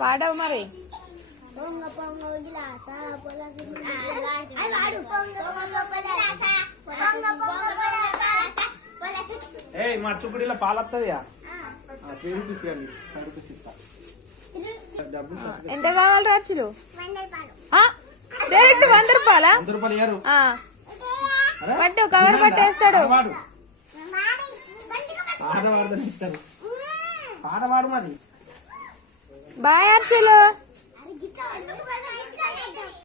పాడవు మరి. మా చుక్కుడిలో పాలు వస్తుంది తీసుకురండి. ఎంత కావాలి రాచులు? డైరెక్ట్ 100 రూపాయలా? 100 రూపాయలు ఇయ్యారు. పట్టు కవర్ పట్టేస్తాడు. పాడవాడు మరి. బాయ్ అర్చులు.